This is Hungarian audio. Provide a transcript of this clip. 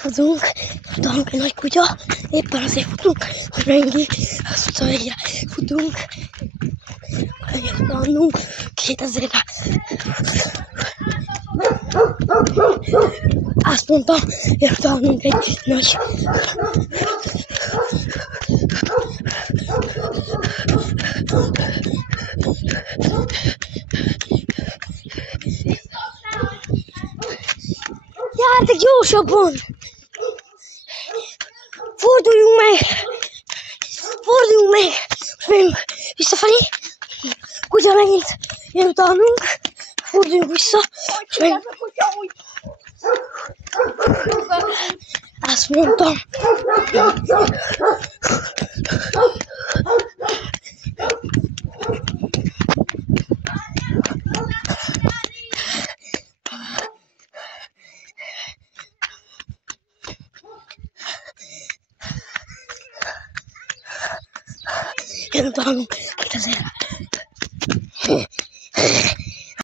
futunk, utána egy nagy kutya, éppen azért futunk, hogy Rengi, azt utca végre futunk, egyet utánunk, 2000-re. Azt mondtam, jön utánunk egy nagy... Gyertek gyorsabban! Forduljunk meg! Forduljunk meg! Most megyünk visszafelé. Kutya megint jön utánunk. Forduljunk vissza. És megyünk. Azt mondtam. Jön utánunk 2000.